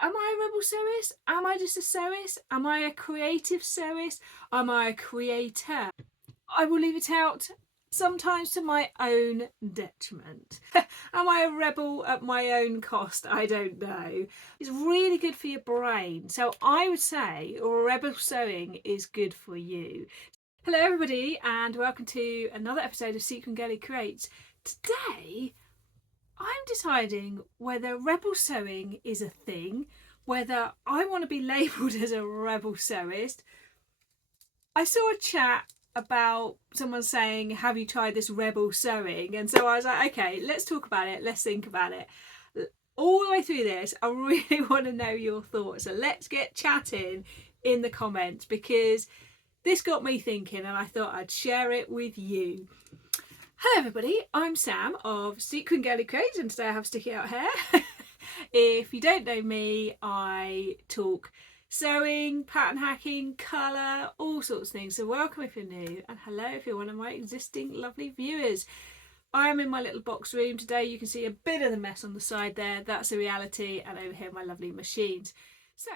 Am I a rebel sewist? Am I just a sewist? Am I a creative sewist? Am I a creator? I will leave it out, sometimes to my own detriment. Am I a rebel at my own cost? I don't know. It's really good for your brain. So I would say rebel sewing is good for you. Hello everybody and welcome to another episode of Secret Girly Creates. Today I'm deciding whether rebel sewing is a thing, whether I want to be labelled as a rebel sewist. I saw a chat about someone saying, have you tried this rebel sewing? And so I was like, okay, let's talk about it, let's think about it. All the way through this, I really want to know your thoughts. So let's get chatting in the comments, because this got me thinking and I thought I'd share it with you. Hello everybody, I'm Sam of Secret Girly Creates and today I have sticky out hair. If you don't know me, I talk sewing, pattern hacking, colour, all sorts of things. So welcome if you're new, and hello if you're one of my existing lovely viewers. I am in my little box room today. You can see a bit of the mess on the side there. That's a reality, and over here my lovely machines. So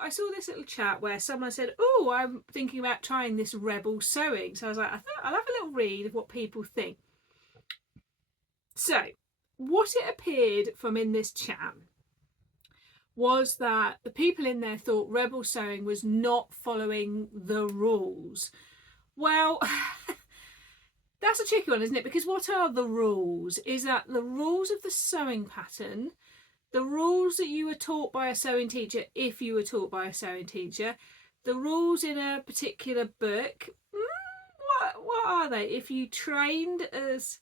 I saw this little chat where someone said, oh, I'm thinking about trying this rebel sewing. So I was like, I thought I'll have a little read of what people think. So what it appeared from in this chat was that the people in there thought rebel sewing was not following the rules. Well, that's a tricky one, isn't it? Because what are the rules? Is that the rules of the sewing pattern, the rules that you were taught by a sewing teacher, if you were taught by a sewing teacher, the rules in a particular book, what are they? If you trained as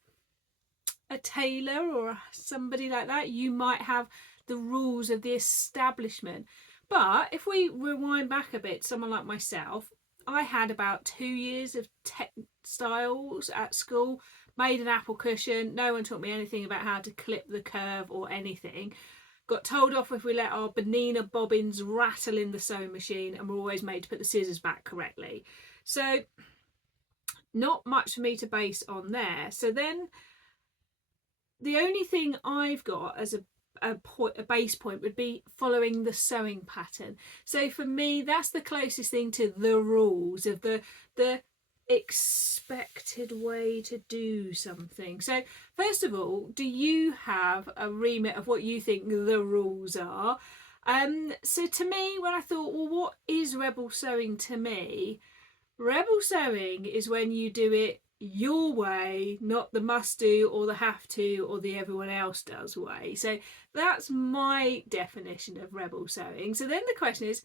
a tailor or somebody like that, you might have the rules of the establishment. But if we rewind back a bit, someone like myself, I had about 2 years of textiles at school, made an apple cushion. No one taught me anything about how to clip the curve or anything. Got told off if we let our Benina bobbins rattle in the sewing machine, and we're always made to put the scissors back correctly. So not much for me to base on there. So then the only thing I've got as a base point would be following the sewing pattern. So for me, that's the closest thing to the rules of the expected way to do something. So first of all, do you have a remit of what you think the rules are? So to me, when I thought, well, what is rebel sewing to me? Rebel sewing is when you do it your way, not the must do or the have to or the everyone else does way. So that's my definition of rebel sewing. So then the question is,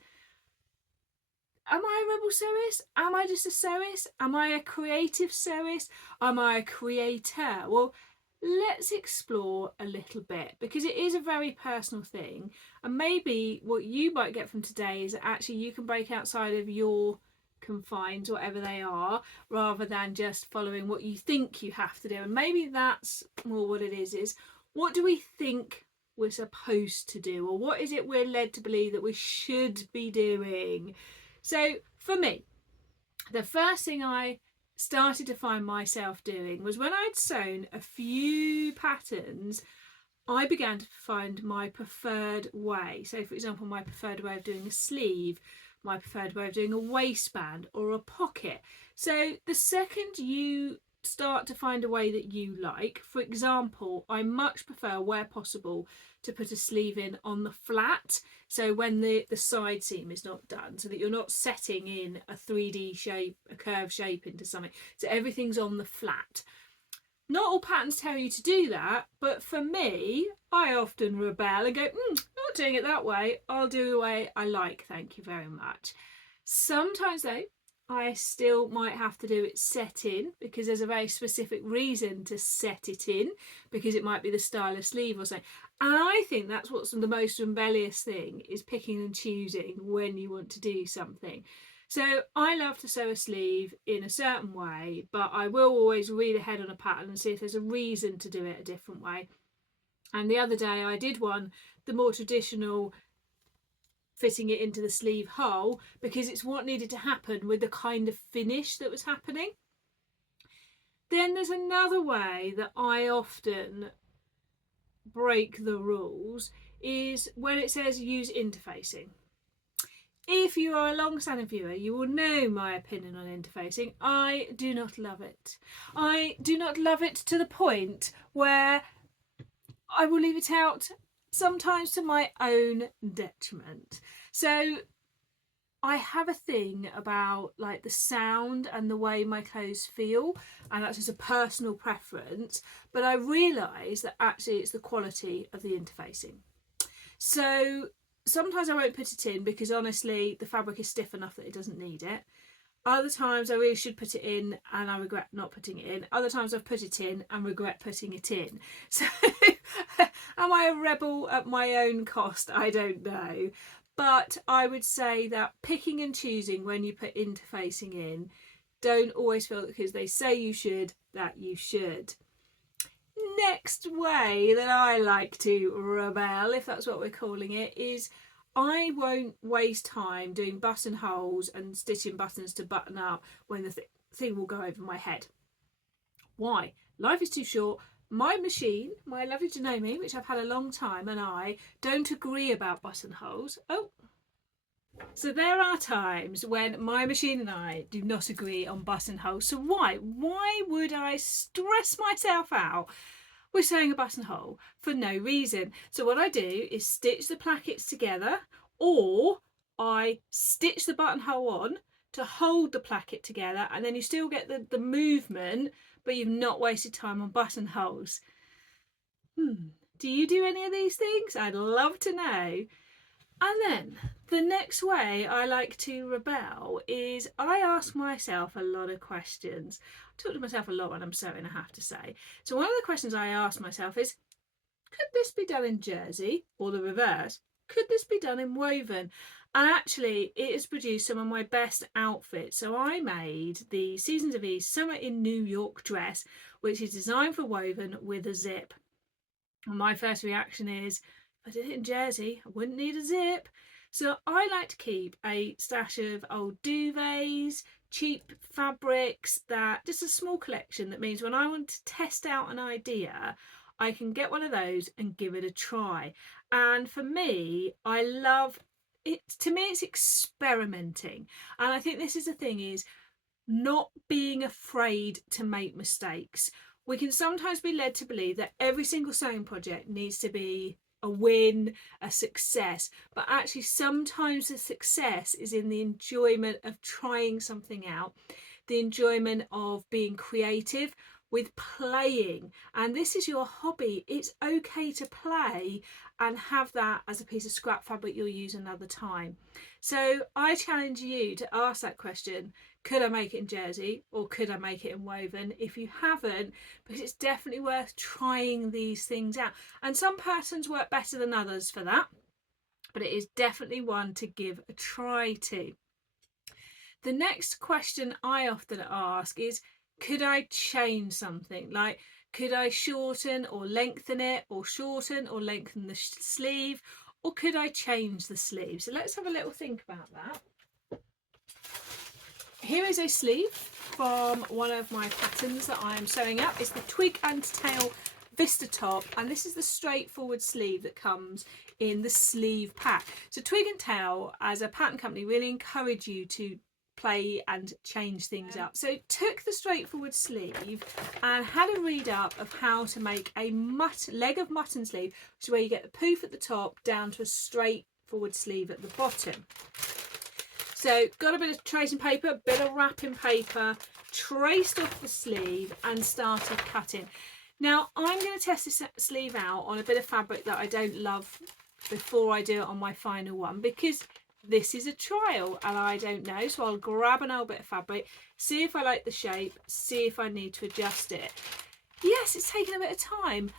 am I a rebel sewist? Am I just a sewist? Am I a creative sewist? Am I a creator? Well, let's explore a little bit, because it is a very personal thing, and maybe what you might get from today is that actually you can break outside of your confines, whatever they are, rather than just following what you think you have to do. And maybe that's more what it is what do we think we're supposed to do, or what is it we're led to believe that we should be doing? So for me, the first thing I started to find myself doing was when I'd sewn a few patterns, I began to find my preferred way. So for example, my preferred way of doing a sleeve, my preferred way of doing a waistband or a pocket. So the second you start to find a way that you like, for example, I much prefer, where possible, to put a sleeve in on the flat, so when the side seam is not done, so that you're not setting in a 3D shape, a curved shape into something, so everything's on the flat. Not all patterns tell you to do that, but for me, I often rebel and go, not doing it that way, I'll do the way I like, thank you very much. Sometimes though, I still might have to do it set in, because there's a very specific reason to set it in, because it might be the style of sleeve or something. And I think that's what's the most rebellious thing, is picking and choosing when you want to do something. So I love to sew a sleeve in a certain way, but I will always read ahead on a pattern and see if there's a reason to do it a different way. And the other day I did one, the more traditional, fitting it into the sleeve hole, because it's what needed to happen with the kind of finish that was happening. Then there's another way that I often break the rules, is when it says use interfacing. If you are a long-standing viewer, you will know my opinion on interfacing. I do not love it. I do not love it to the point where I will leave it out sometimes to my own detriment. So I have a thing about like the sound and the way my clothes feel, and that's just a personal preference, but I realise that actually it's the quality of the interfacing. So sometimes I won't put it in because honestly the fabric is stiff enough that it doesn't need it. Other times I really should put it in and I regret not putting it in. Other times I've put it in and regret putting it in. So am I a rebel at my own cost? I don't know. But I would say that picking and choosing when you put interfacing in, don't always feel that because they say you should, that you should. Next way that I like to rebel, if that's what we're calling it, is I won't waste time doing buttonholes and stitching buttons to button up when the thing will go over my head. Why? Life is too short. My machine, my lovely Janome, which I've had a long time, and I don't agree about buttonholes. So there are times when my machine and I do not agree on buttonholes. So why? Why would I stress myself out with sewing a buttonhole for no reason? So what I do is stitch the plackets together, or I stitch the buttonhole on to hold the placket together, and then you still get the movement, but you've not wasted time on buttonholes. Do you do any of these things? I'd love to know. And then the next way I like to rebel is I ask myself a lot of questions. I talk to myself a lot when I'm sewing, I have to say. So one of the questions I ask myself is, could this be done in jersey, or the reverse? Could this be done in woven? And actually it has produced some of my best outfits. So I made the Seasons of Ease Summer in New York dress, which is designed for woven with a zip. And my first reaction is, if I did it in jersey, I wouldn't need a zip. So I like to keep a stash of old duvets, cheap fabrics, that just a small collection. That means when I want to test out an idea, I can get one of those and give it a try. And for me, I love it. To me, it's experimenting. And I think this is the thing, is not being afraid to make mistakes. We can sometimes be led to believe that every single sewing project needs to be a win, a success, but actually sometimes the success is in the enjoyment of trying something out, the enjoyment of being creative, with playing. And this is your hobby. It's okay to play and have that as a piece of scrap fabric you'll use another time. So I challenge you to ask that question: could I make it in jersey, or could I make it in woven? If you haven't, because it's definitely worth trying these things out. And some patterns work better than others for that, but it is definitely one to give a try to. The next question I often ask is, could I change something? Like, could I shorten or lengthen it, or shorten or lengthen the sleeve, or could I change the sleeve? So let's have a little think about that. Here is a sleeve from one of my patterns that I am sewing up. It's the Twig and Tail Vista Top, and this is the straightforward sleeve that comes in the sleeve pack. So Twig and Tail, as a pattern company, really encourage you to play and change things up. So took the straightforward sleeve and had a read up of how to make a leg of mutton sleeve, which is where you get the poof at the top down to a straightforward sleeve at the bottom. So got a bit of tracing paper, a bit of wrapping paper, traced off the sleeve and started cutting. Now I'm going to test this sleeve out on a bit of fabric that I don't love before I do it on my final one, because this is a trial and I don't know. So I'll grab an old bit of fabric, see if I like the shape, see if I need to adjust it. Yes, it's taken a bit of time.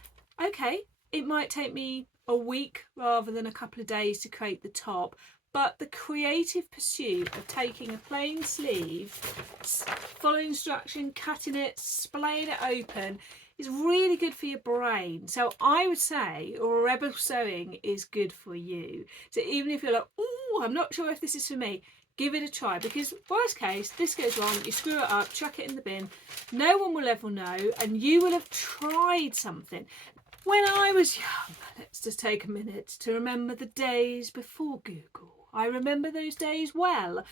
Okay, it might take me a week rather than a couple of days to create the top, but the creative pursuit of taking a plain sleeve, following instruction, cutting it, splaying it open, is really good for your brain. So I would say rebel sewing is good for you. So even if you're like, oh, I'm not sure if this is for me, give it a try, because worst case, this goes wrong, you screw it up, chuck it in the bin, no one will ever know, and you will have tried something. When I was young, let's just take a minute to remember the days before Google. I remember those days well.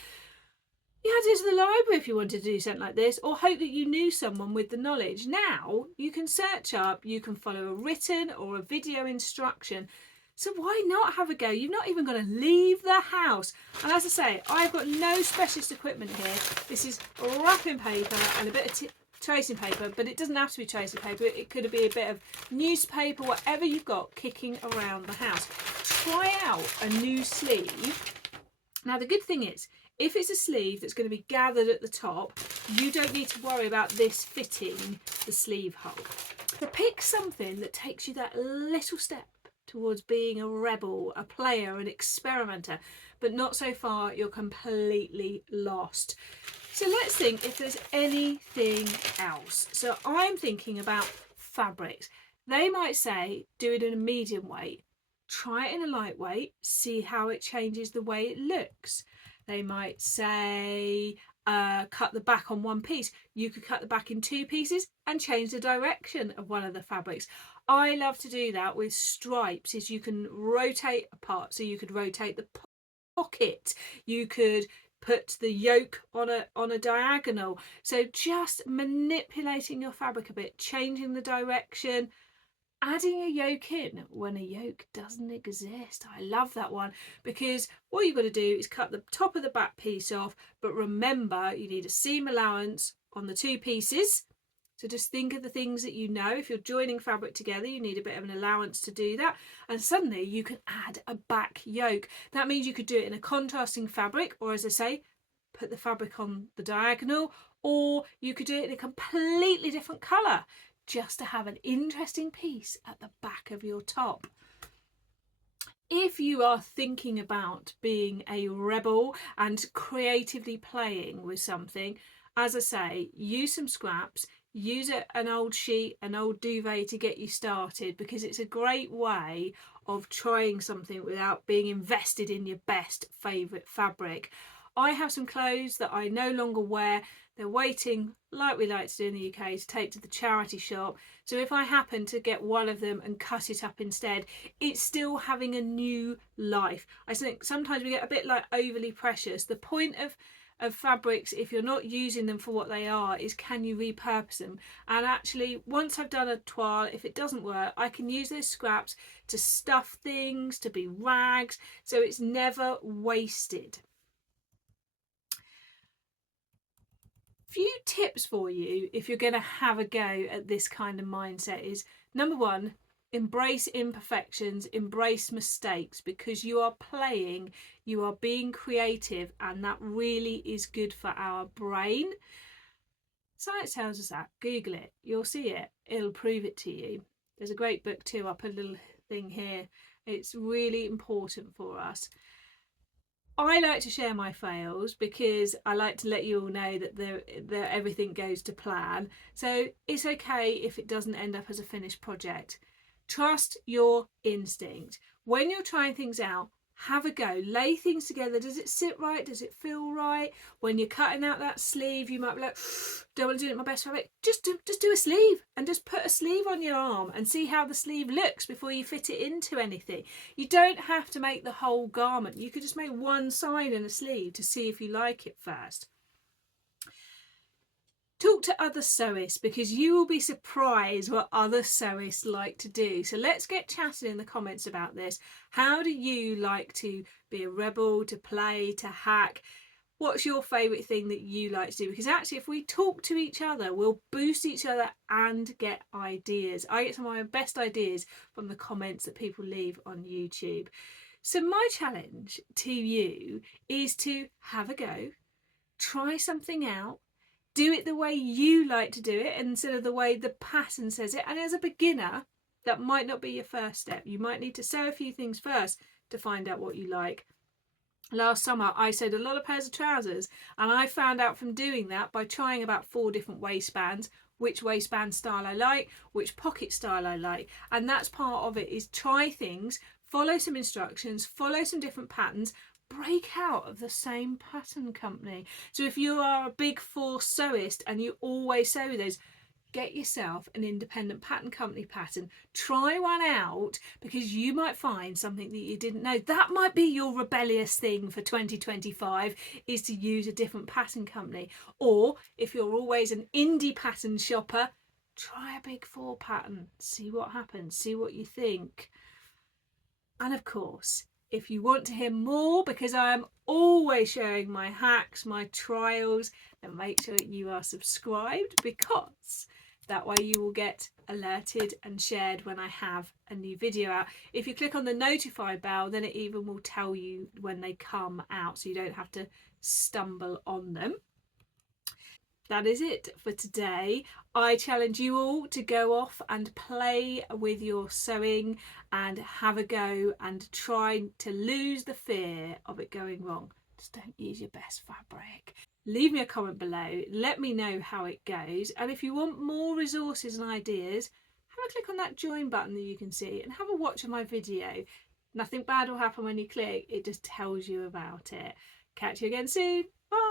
You had to go to the library if you wanted to do something like this, or hope that you knew someone with the knowledge. Now you can search up, you can follow a written or a video instruction. So why not have a go? You've not even got to leave the house. And as I say, I've got no specialist equipment here. This is wrapping paper and a bit of tracing paper, but it doesn't have to be tracing paper. It could be a bit of newspaper, whatever you've got kicking around the house. Try out a new sleeve. Now the good thing is, if it's a sleeve that's going to be gathered at the top, you don't need to worry about this fitting the sleeve hole. So pick something that takes you that little step towards being a rebel, a player, an experimenter, but not so far you're completely lost. So let's think if there's anything else. So I'm thinking about fabrics. They might say do it in a medium weight, try it in a lightweight, see how it changes the way it looks. They might say cut the back on one piece. You could cut the back in two pieces and change the direction of one of the fabrics. I love to do that with stripes, is you can rotate a part. So you could rotate the pocket, you could put the yoke on a diagonal. So just manipulating your fabric a bit, changing the direction, adding a yoke in when a yoke doesn't exist. I love that one, because all you've got to do is cut the top of the back piece off, but remember you need a seam allowance on the two pieces. So just think of the things that you know. If you're joining fabric together, you need a bit of an allowance to do that. And suddenly you can add a back yoke. That means you could do it in a contrasting fabric, or as I say, put the fabric on the diagonal, or you could do it in a completely different colour, just to have an interesting piece at the back of your top. If you are thinking about being a rebel and creatively playing with something, as I say, use some scraps, use an old sheet, an old duvet to get you started, because it's a great way of trying something without being invested in your best favourite fabric. I have some clothes that I no longer wear. They're waiting, like we like to do in the UK, to take to the charity shop. So if I happen to get one of them and cut it up instead, it's still having a new life. I think sometimes we get a bit like overly precious. The point of fabrics, if you're not using them for what they are, is can you repurpose them? And actually, once I've done a toile, if it doesn't work, I can use those scraps to stuff things, to be rags, so it's never wasted. Few tips for you if you're going to have a go at this kind of mindset is, number one, embrace imperfections, embrace mistakes, because you are playing, you are being creative, and that really is good for our brain. Science tells us that. Google it, you'll see it, it'll prove it to you. There's a great book too, I'll put a little thing here. It's really important for us. I like to share my fails because I like to let you all know that everything goes to plan. So it's okay if it doesn't end up as a finished project. Trust your instinct. When you're trying things out, have a go. Lay things together. Does it sit right? Does it feel right? When you're cutting out that sleeve, you might be like, don't want to do it in my best fabric. Just do a sleeve, and just put a sleeve on your arm and see how the sleeve looks before you fit it into anything. You don't have to make the whole garment. You could just make one side and a sleeve to see if you like it first. Talk to other sewists, because you will be surprised what other sewists like to do. So let's get chatting in the comments about this. How do you like to be a rebel, to play, to hack? What's your favourite thing that you like to do? Because actually, if we talk to each other, we'll boost each other and get ideas. I get some of my best ideas from the comments that people leave on YouTube. So my challenge to you is to have a go, try something out, do it the way you like to do it instead of the way the pattern says it. And as a beginner, that might not be your first step. You might need to sew a few things first to find out what you like. Last summer, I sewed a lot of pairs of trousers, and I found out from doing that by trying about 4 different waistbands, which waistband style I like, which pocket style I like. And that's part of it, is try things, follow some instructions, follow some different patterns, break out of the same pattern company. So if you are a big 4 sewist and you always sew those, get yourself an independent pattern company pattern. Try one out, because you might find something that you didn't know. That might be your rebellious thing for 2025, is to use a different pattern company. Or if you're always an indie pattern shopper, try a big 4 pattern, see what happens, see what you think. And of course, if you want to hear more, because I am always sharing my hacks, my trials, then make sure you are subscribed, because that way you will get alerted and shared when I have a new video out. If you click on the notify bell, then it even will tell you when they come out, so you don't have to stumble on them. That is it for today. I challenge you all to go off and play with your sewing and have a go and try to lose the fear of it going wrong. Just don't use your best fabric. Leave me a comment below, let me know how it goes, and if you want more resources and ideas, have a click on that join button that you can see and have a watch of my video. Nothing bad will happen when you click, it just tells you about it. Catch you again soon. Bye.